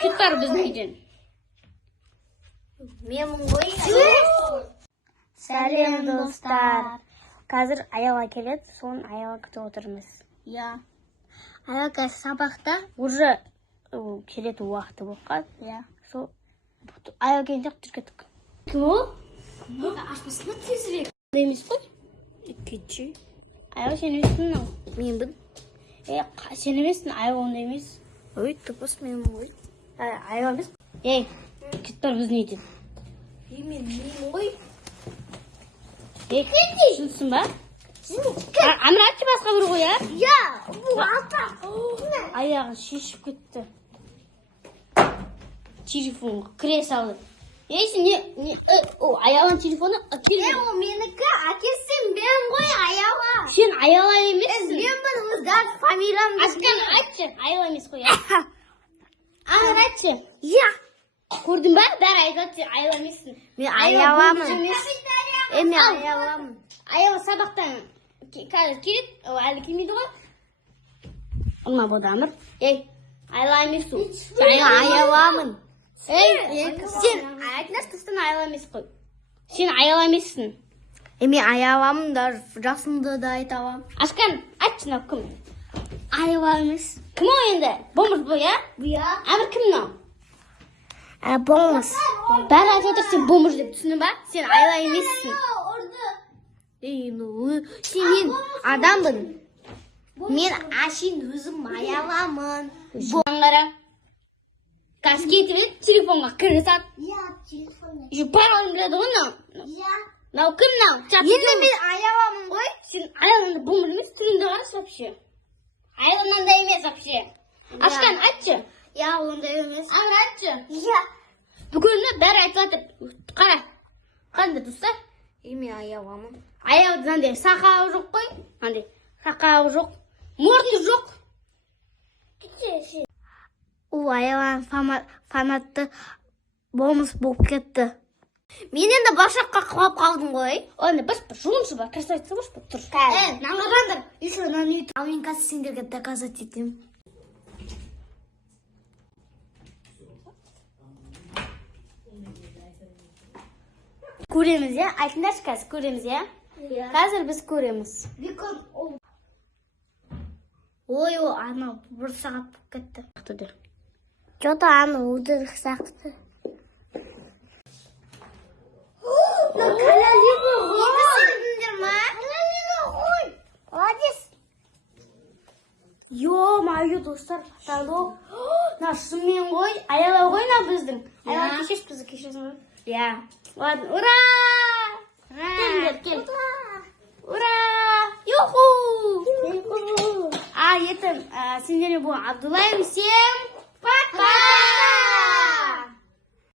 Кет бар біздің үйден. Менмін ғой. Сәлем достар. Қазір Аяла келеді, соны Аяла күтіп отырмыз. Я. Аяла қазір сабақта. Уже келетін уақыты болып қалды. Я. Сол Аяла келгенде жүріп кеттік. Кім ол? Ашпасына тезірек. Емес қой. Кетші. Аяла сен емессің мынау. Менмін. Сен емессің, Аяла онда емес. Ой, тупыс менмін ғой. Аяла емес. Кет бар біздің үйден. Менмін ғой. Шынсың ба? Амратшы басқа бір ғой, Я, бұл алта. Аяғын шешіп кетті. Телефонға кіре салды. Сен не? Аяланың телефоны әкелме. Ол менікі, әкелсем мен ғой Аяла. Сен Аяла емессің. Менмін өзгар фамилиямды. Ашқан айтшы, Аяла емес қой. Аңыр айтшы. Я. Көрдің ба? Бәрі айтады, сен Аяла емессің. Мен Ayaламын. Мен Ayaламын. Аяла сабақтан қазір келеді, әлі келмейді ғой. Ұлма болды Амыр. Аяла емессің. Мен Ayalamын. Сен айтынастықтан Аяла емес қой. Сен Аяла емессің. Мен Ayalamын да жасымды да айта аламын. Ашқан, айтшы мынау кім? Аяла емес. Кім ол енді? Бомыз бұл, я? Бұя. Амыр кім мынау? Болмас. Бәрі айтып отыр, сен бомж деп түсіндің ба? Сен Аяла емессің. Сен адамбын. Мен ашин өзім Ayalamын. Аңғара. Қазір кетіп еді, телефонға кірі сат. Я, телефон. Еще паролін біледі ғой мынау. Я. Мынау кім мынау? Енді мен Ayalamын ғой. Сен Аяланы бомж емес, түрінде қарашы вообще. Аяланнан да емес вообще. Ашқан, айтшы. Я, ондай емес. Амыр айтшы. Я. Бүкіліне бәрі айтып жатыр. Қара. Қандай достар? Мен Ayalamын. Аялдан де сақалы жоқ қой. Андай сақалы жоқ. Мұрны жоқ. Ол Ayalanın фанатты болмыс болып кетті. Мен енді башаққа құлап қалдым ғой. Оны бір жуыншы бар, красавица бош па тұр. Нағарандар, еще наны ал мен қазір сендерге доказать етемін. Көреміз, я? Айтыңдаршы қазір көреміз, я? Қазір біз көреміз. Ой, анау бір сағат болып кетті. Что-то аны удырық сақты. Калалиға сендіңдер ма? Калалиға ғой. Молодец. Ё-моё, достар, потолок. Мына шынымен ғой, Аяла ғой мына біздің. Аяла кешеш бізді, кешесің ғой? Я. Ладно, ура! Келіңдер, кел. Ура! Юху! Ертең сендермен бұл Абдуллай, всем пока!